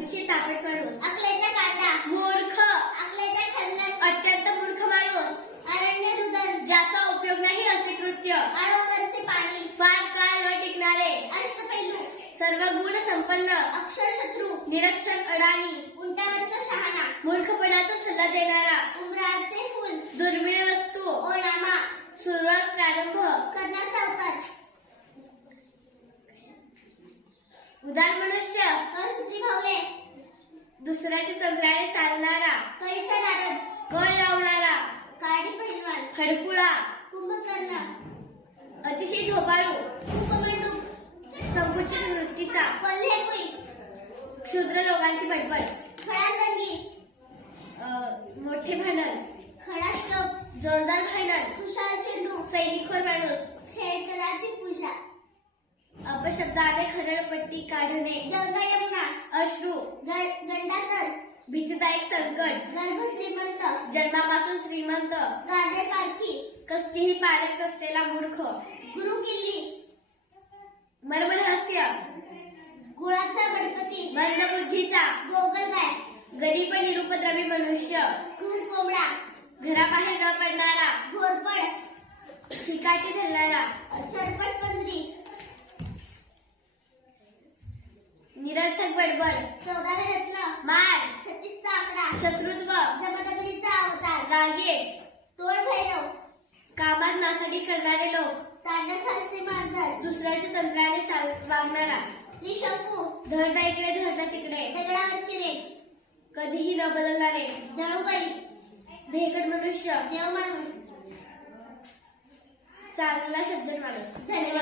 अतिशय तापट माणूस. अकलेचा कांदा. मूर्ख. अकलेचा खंदक अत्यंत मूर्ख माणूस. अरण्य रुदन. ज्याचा उपयोग नाही असे कृत्य. आळोवरचे पाणी. फार काळ न टिकणारे. अष्टपैलू. सर्व गुण संपन्न. अक्षर शत्रू. निरक्षर अडाणी. उंटावरचा शहाणा. मूर्खपणाचा सल्ला देणारा. उमराचे फुल. दुर्मिळ वस्तू. ओ नामा सुरुवात प्रारंभ. उदार मनुष्य असूत्री भावले. दुसऱ्याच्या तंत्राने चालणारा कैचा नारद. कळ लावणारा काडी पहिलवान. खडकुळा कुंभकर्ण. अतिशय झोपाळू. उपमंडूक संकुचित वृत्तीचा. कोल्हेपुई क्षुद्र लोकांची बडबड. खडाजंगी मोठे भांडण. खडाश्लोक जोरदार भांडण. खुशाल चेंडू. सैनिकखोर माणूस. शब्दाने खरडपट्टी काढणे गंगा यमुना अश्रू ग- गंडाकर भीतीदायक संकट गर्भ श्रीमंत जन्मापासून श्रीमंत गाजे पारखी कसलीही पालक असलेला मूर्ख गुरु किल्ली मर्मरहस्य गुळाचा गणपती मंद बुद्धीचा गोगल गाय गरीब निरुपद्रवी मनुष्य खूर कोंबडा घराबाहेर न पडणारा घोरपड चिकाटी धरणारा चरपट पंजरी निरर्थक बडबड. चौदावे रत्न. मार. छत्तीसचा आकडा. शत्रुत्व. जमदग्नीचा अवतार. रागे. टोळ भैरव. कामात नासाडी करणारे लोक. तांडखालचे मांजर. दुसऱ्याच्या तंत्राने चाल वागणारा. त्रिशंकू ना इकडे धड तिकडे. दगडावरची रेख कधीही न बदलणारे. दळूबाई भेकट मनुष्य. देव माणूस. चांगला सज्जन माणूस. धन्यवाद.